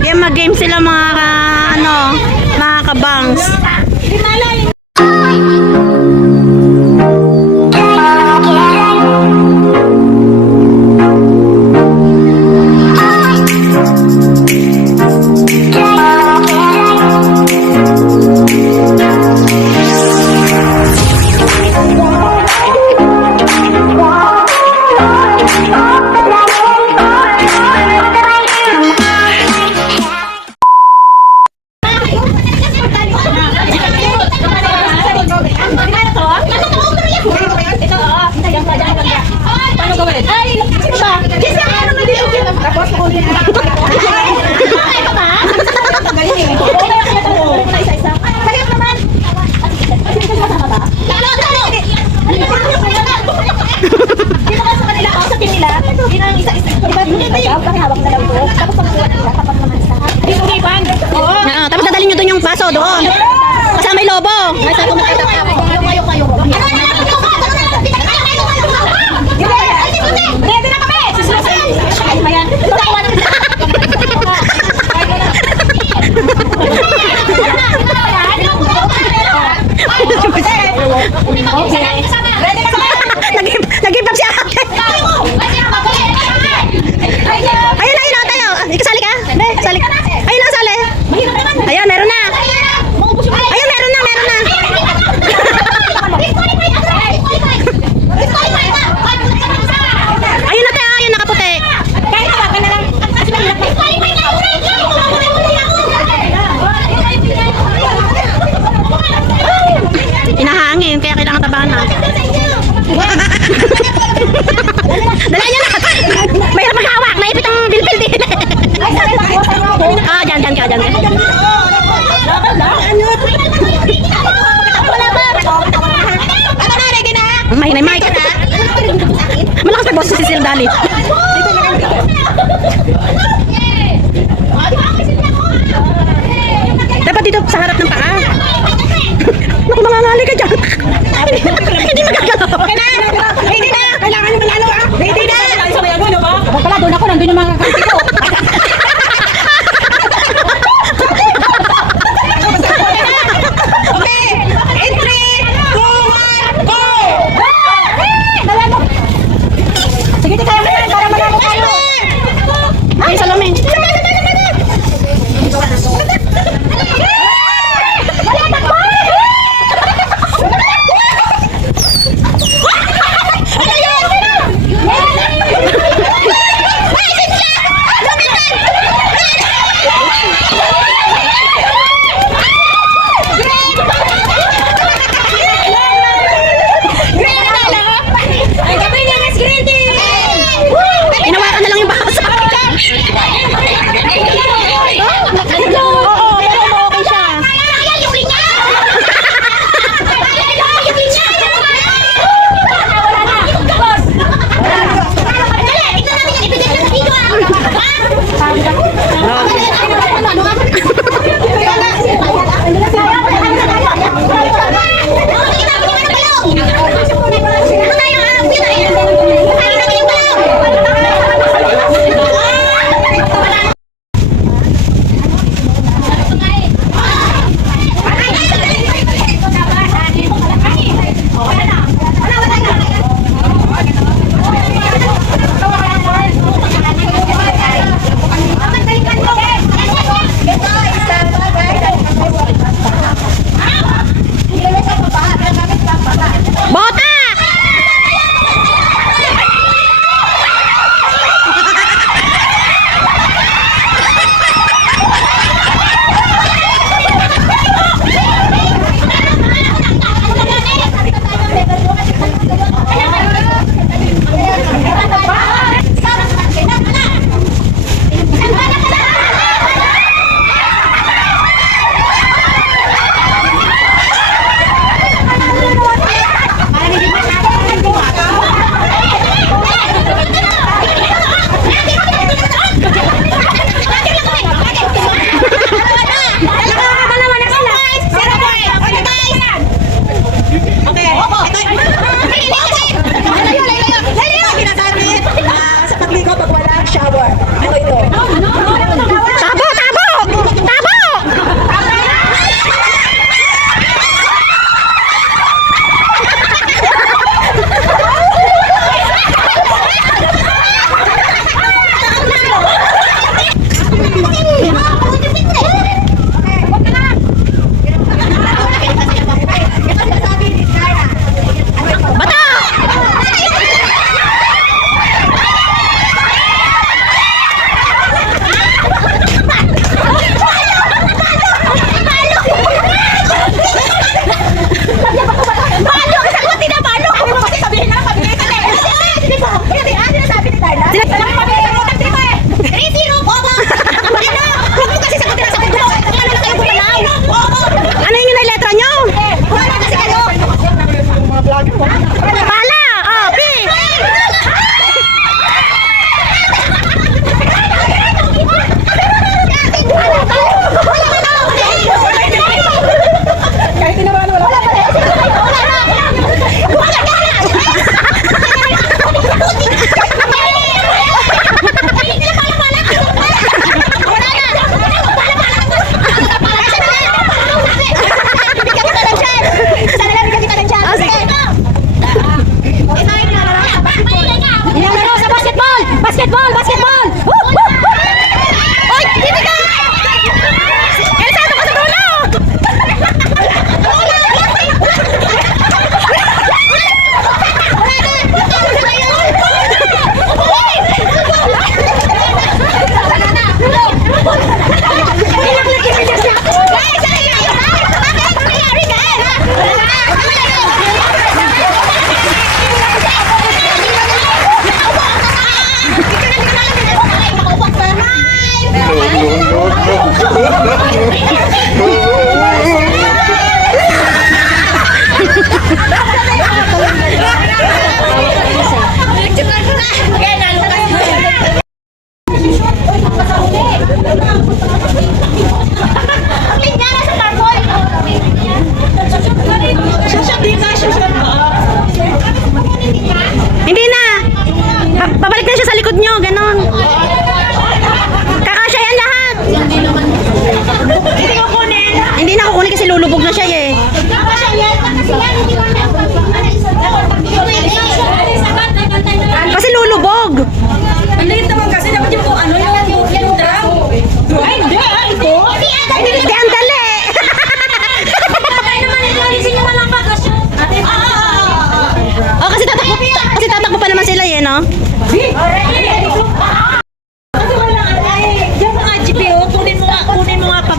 Kaya mag-game sila mga kabangs. Tapos dadalhin nyo doon yung baso doon. Kasama may lobo. Nag-give up si ate. Ayun na tayo. Ikasali ka? Sali ka. Ayun na, sali. Ayun, meron na. Ayun, meron na. Ayun na tayo, ayun nakaputi. Hinahangin, kaya kailangan tabahan na. Dala niya na. Mayroon maghawak, naipit ang bilbil din. Dyan ka. Mahinay, Mike. Malakas na boss si Cecil Dali. Dapat dito sa harap ng paa. Naku, mangangali ka dyan. Hindi magagalaw. Hindi na. Kailangan nyo malalo ah. Hindi na. Pala, doon ako. Nandun yung mga kanti ko.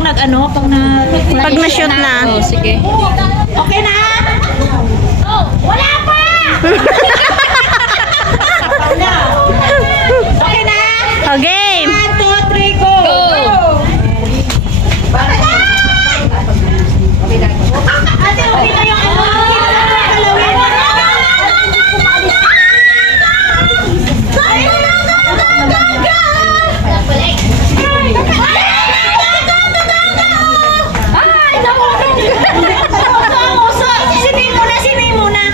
pag nag-ano, pag na... Pag na-shoot na. Oh, sige. Okay na? Oh, wala pa! Okay na? O, game! 1, 2, 3, go! Ate, okay na yung ano? Sini muna.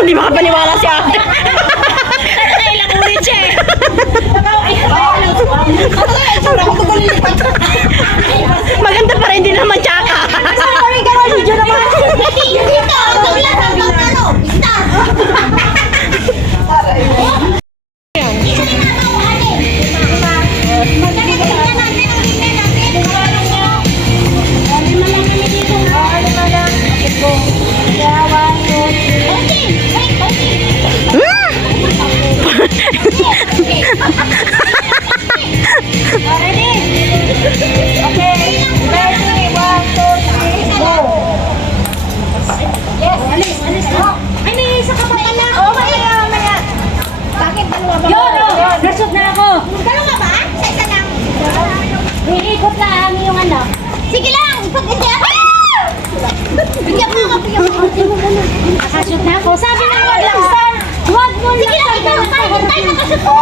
Hindi makapaniwala si ate. Ilang ulit siya eh. Maganda pa rin, hindi naman tsaka. Sorry ka naman, video naman. Nashoot na ako. Dalawa ba? Sa isa lang. Iikot lang yung ano. Sige lang. Pag hindi ako. Bigyan mo ako. Nakashoot na ako. Sabi nga wag lang star. Wag mo lang. Sige lang. Ikaw. Tayo nakashoot ko.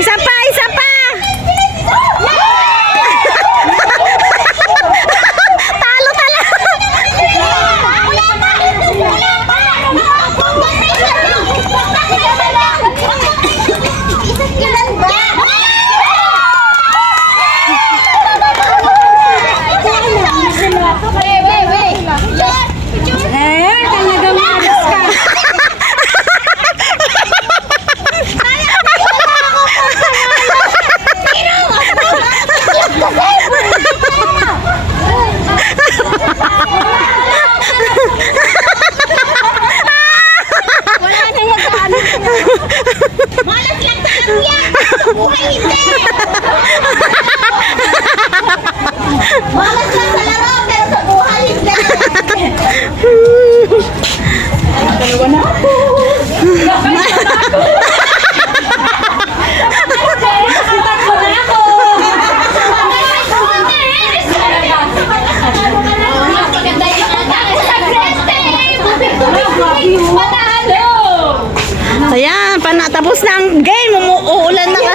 Isa pa, isa pa. Talo tala. Wala pa.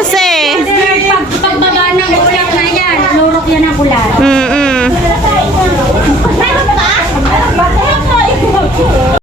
kasi.